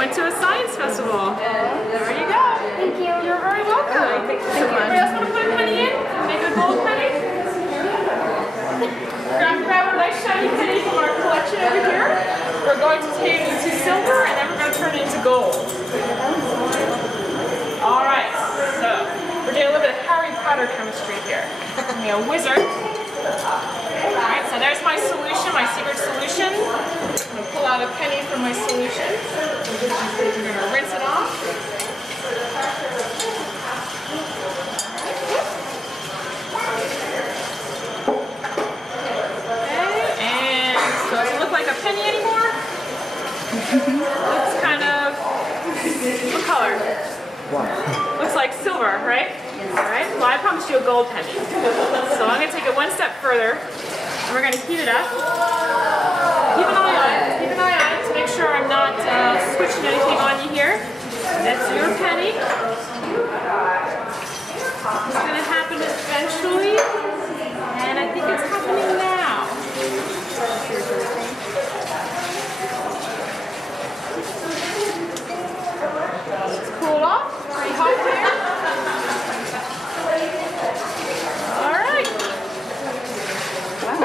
went to a science festival. There you go. Thank you. You're very welcome. Thank you so much. Everybody else want to put a penny in? Make a gold penny? Grab a nice shiny penny from our collection over here. We're going to take it to silver and then we're going to turn it into gold. Alright, so we're doing a little bit of Harry Potter chemistry here. I'm a wizard. Alright, so there's my solution, my secret solution. I'm going to pull out a penny from my solution. We're going to rinse it off. Doesn't look like a penny anymore. Looks kind of, what color? Looks like silver, right? Alright, well I promised you a gold penny. So I'm going to take it one step further and we're going to heat it up. Keep an eye on it to make sure I'm not switching anything on you here. That's your penny. It's going to happen eventually and I think it's happening now. Let's cool it off. Pretty hot here. Alright. Wow.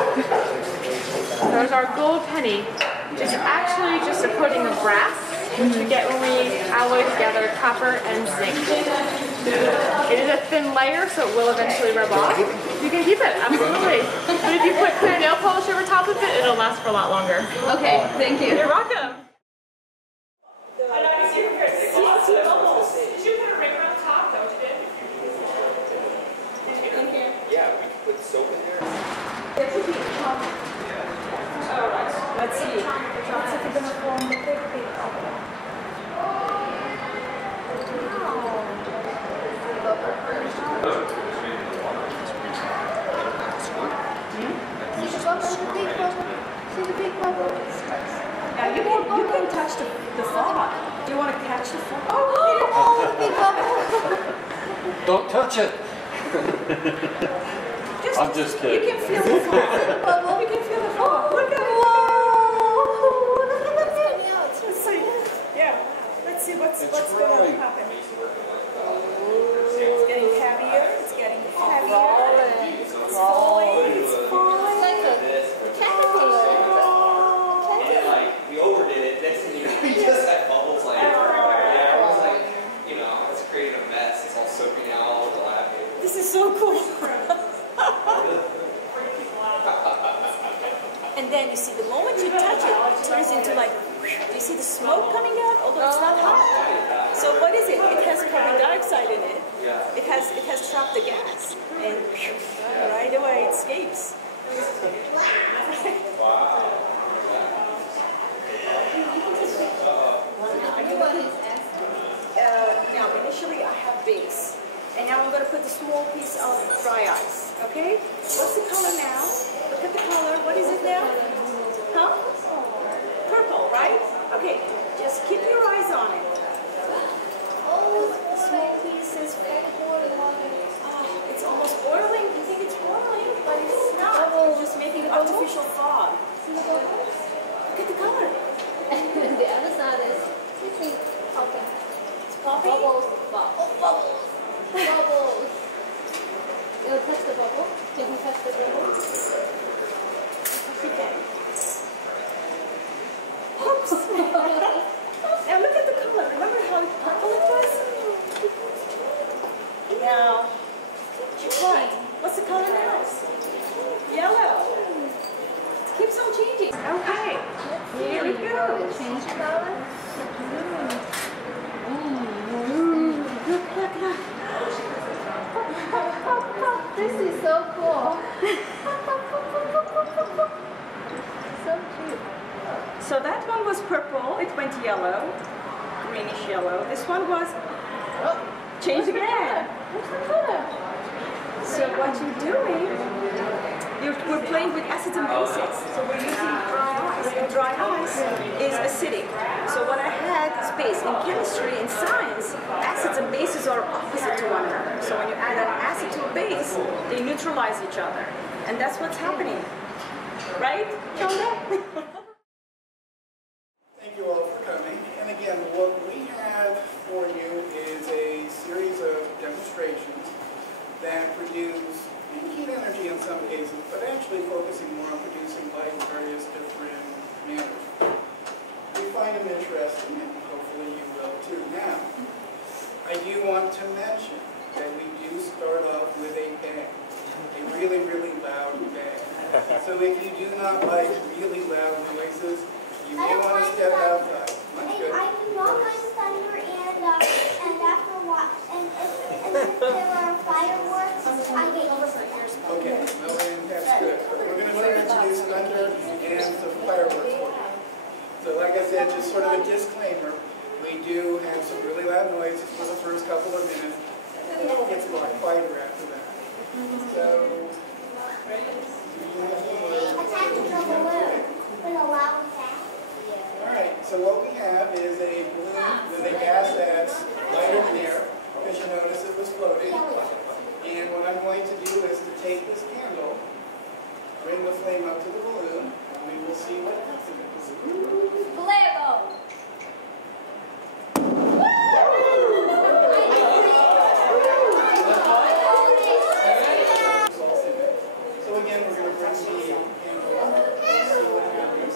There's our gold penny. It's actually just a coating of brass, which we get when we alloy together copper and zinc. It is a thin layer, so it will eventually rub off. You can keep it, absolutely. But if you put clear nail polish over top of it, it'll last for a lot longer. Okay, thank you. You're welcome. Did you put a ring around the top? Is that what you did? Yeah, we can put soap in there. Alright, let's see. Let's see if it's going to form the big thing. See the big bubble? Now you can touch the fog. Do you want to catch the fog? Oh, the big bubble. Don't touch it. I'm just kidding. You can feel the fog. You can feel the fog. Look at it. Let's see. Yeah. Let's see what's going to happen. It's getting heavier. It's getting heavier. It's falling. It's falling. It's like a caterpillar. We overdid it. Next thing you know, we just had bubbles like everywhere. It was like, you know, it's creating a mess. It's all soapy now, all over the lab. This is so cool. And then you see the moment you touch it, it turns into like, you see the smoke coming out, although it's not hot. So what is it? It has carbon dioxide in it. It has trapped the gas, and right away it escapes. Now initially I have base, and now I'm going to put a small piece of dry ice. Okay? What's the color now? Look at the color. What is it now? Huh? Purple, right? Okay. Just keep your eyes on it. Oh, the small pieces. It's almost boiling. You think it's boiling, but it's not. It's just making artificial fog. Look at the color. And the other side is popping. It's popping. Bubbles. Oh, bubbles. Bubbles. You'll touch the bubble. Can you touch the bubble? Oops. Now look at the color. Remember how purple it was? Now, what? What's the color now? Yellow. It keeps on changing. Okay. Here we go. Change color. Look. This is so cool. So cute. So that one was purple. It went yellow, greenish yellow. This one was changed again. What's the color? So what you're doing, we're playing with acids and bases. So we're using dry ice. And dry ice is acidic. So what I had is base. In chemistry and science, acids and bases are opposite to one another. So when you add an acid to a base, they neutralize each other. And that's what's happening. Right, Chonda? Thank you all for coming. And again, what So if you do not like really loud noises, you may want to step outside. That's good. I can walk on thunder and after a while, and if there are fireworks, I get used to that. Okay, well then that's good. We're going to try to introduce thunder and some fireworks for you. So like I said, just sort of a disclaimer, we do have some really loud noises for the first couple of minutes, and then it gets a lot quieter after that. So, Attacking the balloon with a loud sound. alright, so what we have is a balloon with a gas that's lighter than air, because you notice it was floating. And what I'm going to do is to take this candle, bring the flame up to the balloon, and we will see what happens. Blabo! So again, we're going to bring the candle up and see what happens.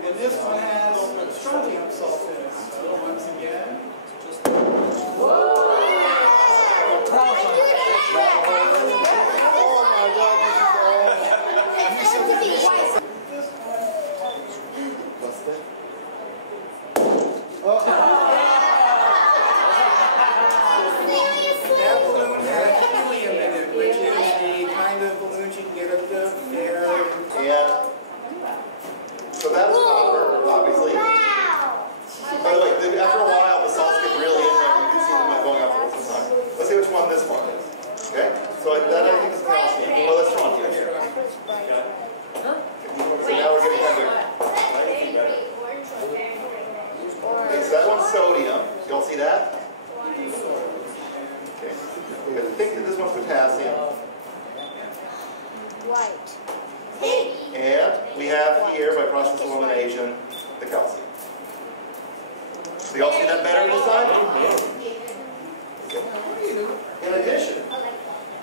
And this one has strontium salt in it. So once again, that balloon has helium in it, which is the kind of balloon you can get up the air. And so that is copper, obviously. By the way, after a while, the salts get really in there. You can see them going up all the time. Let's see which one this one is. Okay? So that I think is calcium. Well, that's strontium. So now we're getting kind of... Okay, so that one's sodium. Y'all see that? Okay. I think that this one's potassium. White. And we have here, by process elimination, the calcium. So y'all see that better this time? Okay. In addition,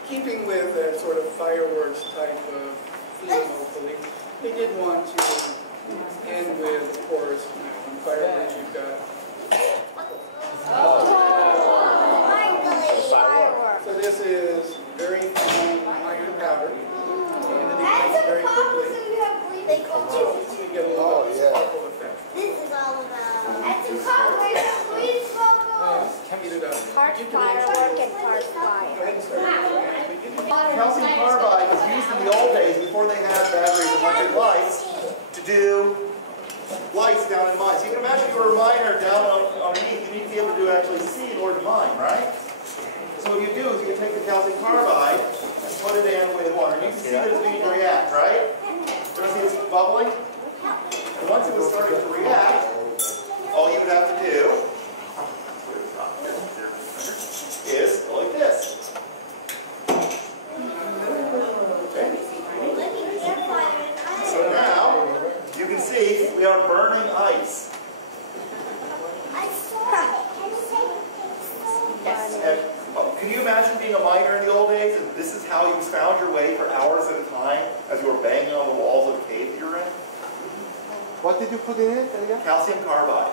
Keeping with a sort of fireworks type of theme, hopefully, they did want to end with, of course, on fireworks you've got. So this is very fine iron powder, and it ignites very quickly. So you get a lot of sparkle effect. This is all about. That's a copper. Please focus. Heat it up. Part firework and part fire. Go ahead and start it again. calcium carbide was used in the old days before they had batteries and electric lights to do lights down in mines. So you can imagine you were a miner down underneath. You need to be able to actually see in order to mine, right? So what you do is you take the calcium carbide and put it in with water. And you can see that it's beginning to react, right? You see it's bubbling? And once it was starting to react, all you would have to do is go like this. Okay. So now, you can see we are burning ice. And, can you imagine being a miner in the old days? And this is how you found your way for hours at a time as you were banging on the walls of the cave that you were in? What did you put in it again? Calcium carbide.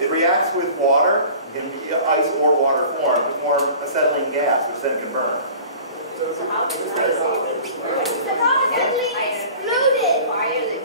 It reacts with water in the ice or water form to form acetylene gas, which then can burn. It's exploded. Why is it